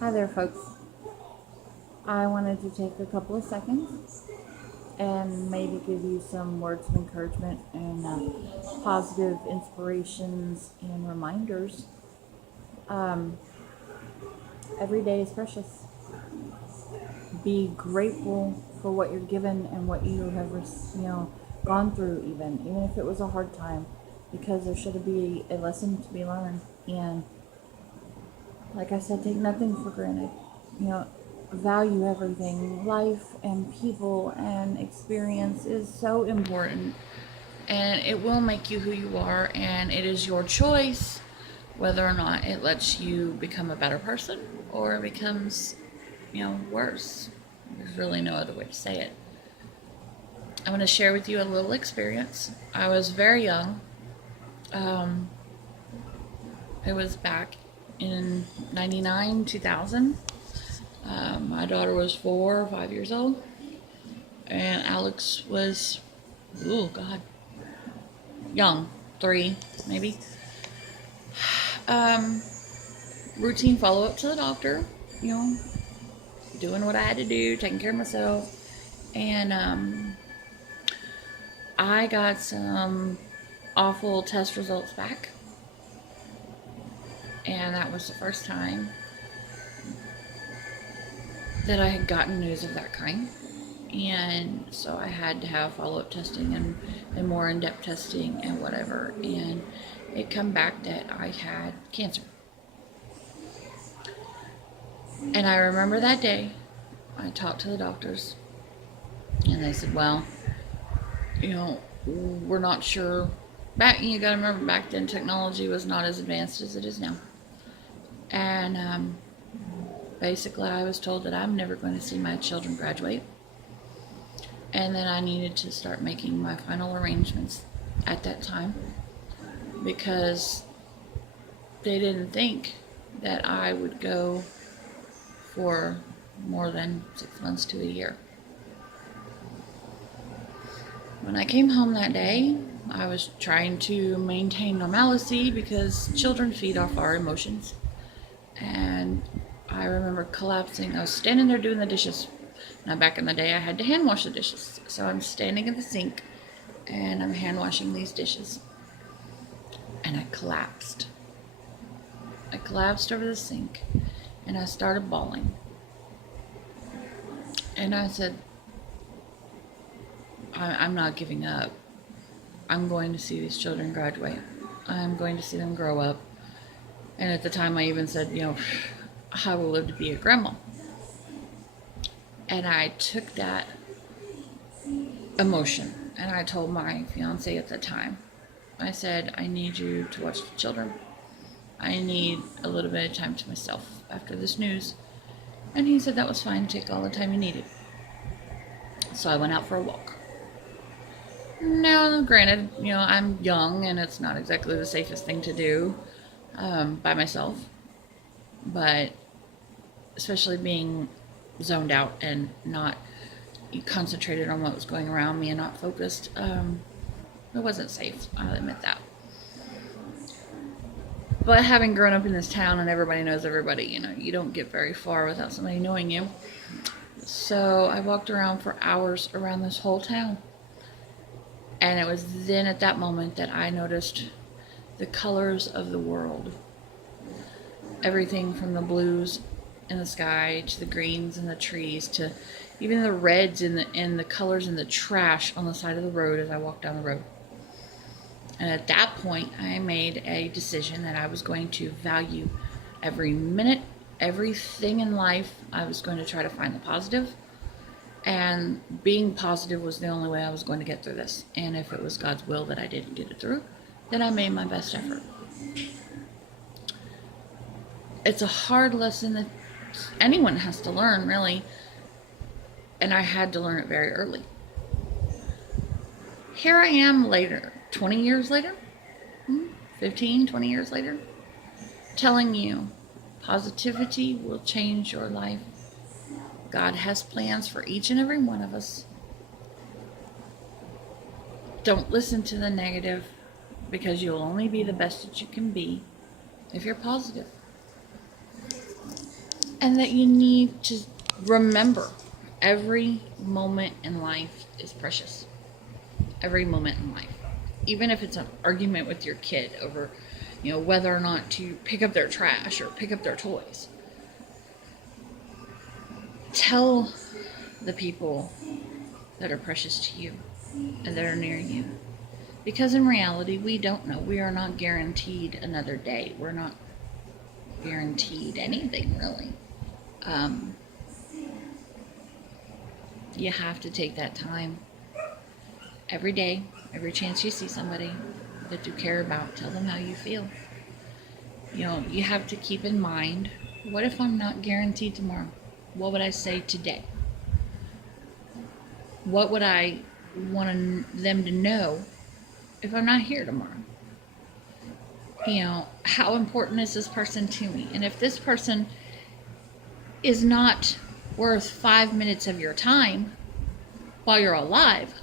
Hi there, folks. I wanted to take a couple of seconds and maybe give you some words of encouragement and positive inspirations and reminders. Um, every day is precious. Be grateful for what you're given and what you have, gone through, even if it was a hard time, because there should be a lesson to be learned. And like I said, take nothing for granted. You know, value everything. Life and people and experience is so important, and it will make you who you are, and it is your choice whether or not it lets you become a better person or becomes, worse. There's really no other way to say it. I'm going to share with you a little experience. I was very young. Um, it was back in 99, 2000. My daughter was 4 or 5 years old, and Alex was, oh God, young, 3 maybe. Um, Routine follow up to the doctor, you know, doing what I had to do, taking care of myself, and I got some awful test results back, and that was the first time that I had gotten news of that kind. And so I had to have follow-up testing and more in-depth testing and whatever, and it come back that I had cancer. And I remember that day I talked to the doctors, and they said, well, we're not sure. You gotta remember, back then technology was not as advanced as it is now. And basically I was told that I'm never going to see my children graduate, and then I needed to start making my final arrangements at that time, because they didn't think that I would go for more than 6 months to a year. When I came home that day, I was trying to maintain normalcy because children feed off our emotions. And I remember collapsing. I was standing there doing the dishes. Now, back in the day, I had to hand wash the dishes. So I'm standing at the sink and I'm hand washing these dishes. And I collapsed. I collapsed over the sink and I started bawling. And I said, I'm not giving up. I'm going to see these children graduate. I'm going to see them grow up. And at the time I even said, I will live to be a grandma. And I took that emotion and I told my fiance at the time, I said, I need you to watch the children. I need a little bit of time to myself after this news. And he said that was fine, take all the time you needed. So I went out for a walk. Now, granted, I'm young and it's not exactly the safest thing to do by myself. But especially being zoned out and not concentrated on what was going around me and not focused, it wasn't safe. I'll admit that. But having grown up in this town and everybody knows everybody, you don't get very far without somebody knowing you. So I walked around for hours around this whole town. And it was then at that moment that I noticed the colors of the world. Everything from the blues in the sky to the greens in the trees to even the reds in the colors in the trash on the side of the road as I walked down the road. And at that point, I made a decision that I was going to value every minute, everything in life. I was going to try to find the positive. And being positive was the only way I was going to get through this. And if it was God's will that I didn't get it through, then I made my best effort. It's a hard lesson that anyone has to learn, really. And I had to learn it very early. Here I am later, 20 years later, 15, 20 years later, telling you positivity will change your life. God has plans for each and every one of us. Don't listen to the negative, because you'll only be the best that you can be if you're positive. And that you need to remember every moment in life is precious. Every moment in life. Even if it's an argument with your kid over, whether or not to pick up their trash or pick up their toys. Tell the people that are precious to you and that are near you. Because in reality, we don't know. We are not guaranteed another day. We're not guaranteed anything, really. You have to take that time every day, every chance you see somebody that you care about, tell them how you feel. You have to keep in mind, what if I'm not guaranteed tomorrow? What would I say today? What would I want them to know if I'm not here tomorrow? How important is this person to me? And if this person is not worth 5 minutes of your time while you're alive,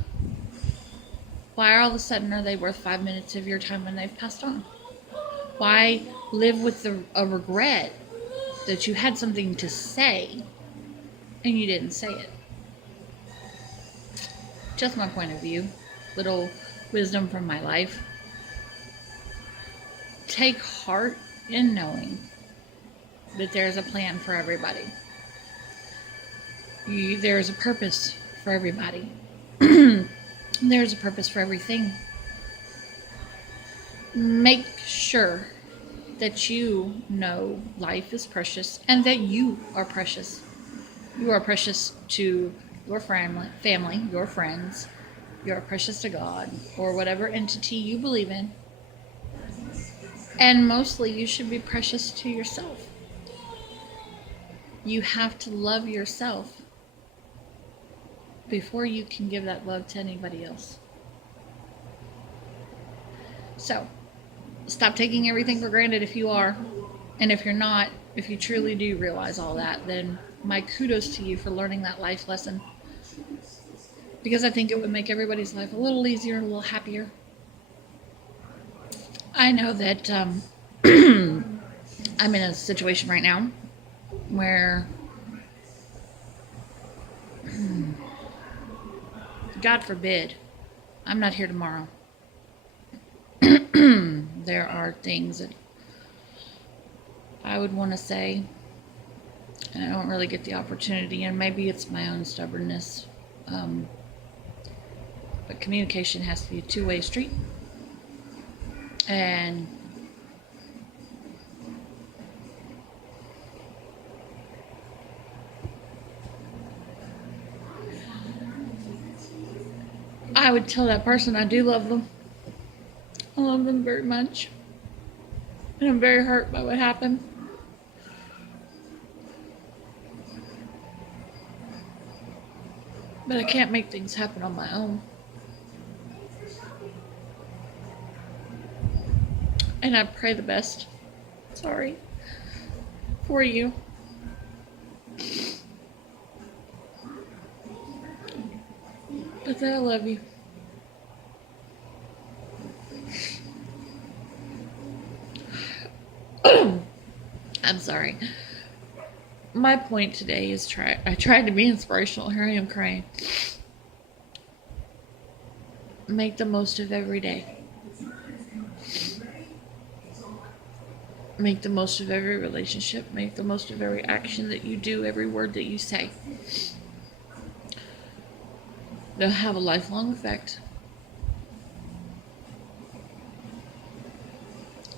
why all of a sudden are they worth 5 minutes of your time when they've passed on? Why live with a regret that you had something to say and you didn't say it? Just my point of view. Little wisdom from my life. Take heart in knowing that there's a plan for everybody. There's a purpose for everybody. There's a purpose for everything. Make sure that you know life is precious and that you are precious. You are precious to your family, your friends. You are precious to God or whatever entity you believe in. And mostly you should be precious to yourself. You have to love yourself before you can give that love to anybody else. So, stop taking everything for granted if you are. And if you're not, if you truly do realize all that, then my kudos to you for learning that life lesson. Because I think it would make everybody's life a little easier, a little happier. I know that I'm in a situation right now where God forbid I'm not here tomorrow. There are things that I would want to say and I don't really get the opportunity, and maybe it's my own stubbornness, but communication has to be a two-way street. And I would tell that person I do love them. I love them very much. And I'm very hurt by what happened. But I can't make things happen on my own. And I pray the best. Sorry. For you. But that I love you. I'm sorry. My point today is I tried to be inspirational. Here I am crying. Make the most of every day. Make the most of every relationship. Make the most of every action that you do, every word that you say. They'll have a lifelong effect.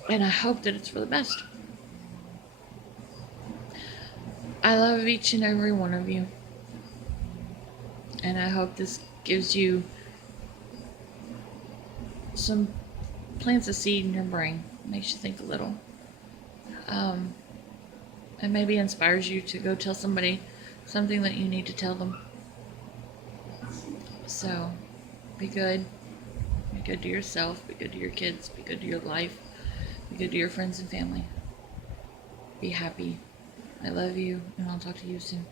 And I hope that it's for the best. I love each and every one of you. And I hope this gives you plants a seed in your brain. Makes you think a little. And maybe inspires you to go tell somebody something that you need to tell them. So, be good. Be good to yourself. Be good to your kids. Be good to your life. Be good to your friends and family. Be happy. I love you, and I'll talk to you soon.